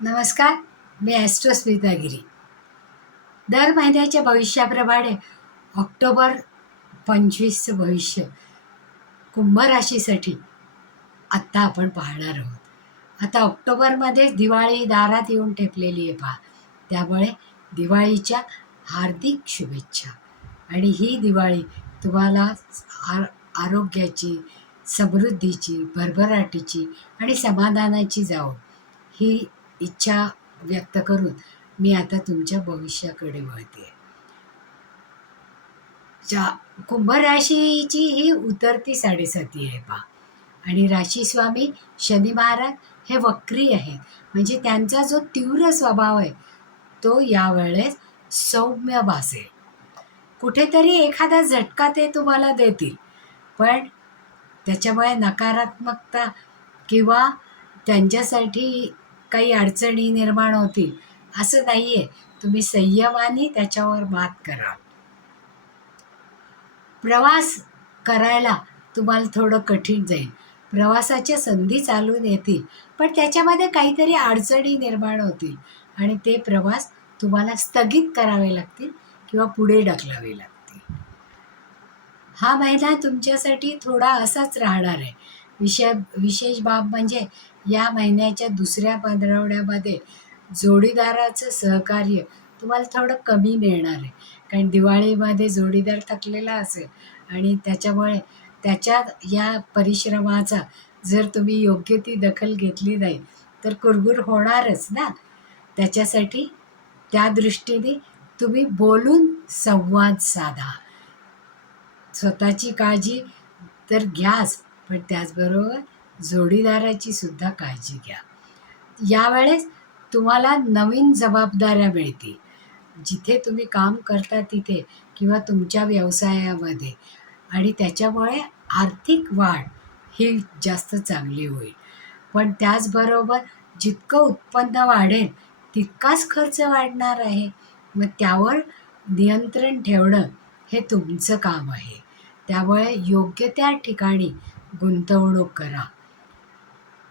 नमस्कार. मी ॲस्ट्रो गिरी. दर महिन्याच्या भविष्याप्रमाणे ऑक्टोबर 25चं भविष्य कुंभ राशीसाठी आत्ता आपण पाहणार आहोत. आता ऑक्टोबरमध्ये दिवाळी दारात येऊन ठेपलेली आहे पहा. त्यामुळे दिवाळीच्या हार्दिक शुभेच्छा. आणि ही दिवाळी तुम्हाला आरोग्याची, समृद्धीची, भरभराटीची आणि समाधानाची जावो, ही इच्छा व्यक्त करून मी आता तुमच्या भविष्याकडे वळते. कुंभ राशीची ही उतरती साडेसाती आहे पहा. आणि राशीस्वामी शनी महाराज हे वक्री आहेत. म्हणजे त्यांचा जो तीव्र स्वभाव आहे तो यावेळेस सौम्य भासेल. कुठेतरी एखादा झटका ते तुम्हाला देतील, पण त्याच्यामुळे नकारात्मकता किंवा त्यांच्यासाठी काही अडचणी निर्माण होतील असं नाही आहे. तुम्ही संयमाने त्याच्यावर मात करा. प्रवास करायला तुम्हाला थोडं कठीण जाईल. प्रवासाच्या संधी चालून येतील, पण त्याच्यामध्ये काहीतरी अडचणी निर्माण होतील आणि ते प्रवास तुम्हाला स्थगित करावे लागतील किंवा पुढे ढकलावे लागतील. हा महिना तुमच्यासाठी थोडा असाच राहणार आहे. विशेष बाब म्हणजे या महिन्याच्या दुसऱ्या पंधरवड्यामध्ये जोडीदाराचं सहकार्य तुम्हाला थोडं कमी मिळणार आहे. कारण दिवाळीमध्ये जोडीदार थकलेला असेल आणि त्याच्यामुळे त्याच्या या परिश्रमाचा जर तुम्ही योग्य ती दखल घेतली नाही तर कुरबुर होणारच ना. त्याच्यासाठी त्या दृष्टीने तुम्ही बोलून संवाद साधा. स्वतःची काळजी तर घ्याच, पण त्याचबरोबर जोडीदाराची सुद्धा काळजी घ्या. यावेळेस तुम्हाला नवीन जबाबदाऱ्या मिळतील. जिथे तुम्ही काम करता तिथे किंवा तुमच्या व्यवसायामध्ये, आणि त्याच्यामुळे आर्थिक वाढ ही जास्त चांगली होईल. पण त्याचबरोबर जितकं उत्पन्न वाढेल तितकाच खर्च वाढणार आहे. मग त्यावर नियंत्रण ठेवणं हे तुमचं काम आहे. त्यामुळे योग्य त्या ठिकाणी गुंतवणूक करा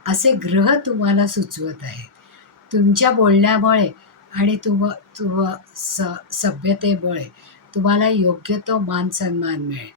असे ग्रह तुम्हाला सुचवत आहेत. तुमच्या बोलण्यामुळे आणि सभ्यतेमुळे तुम्हाला योग्य तो मान सन्मान मिळेल.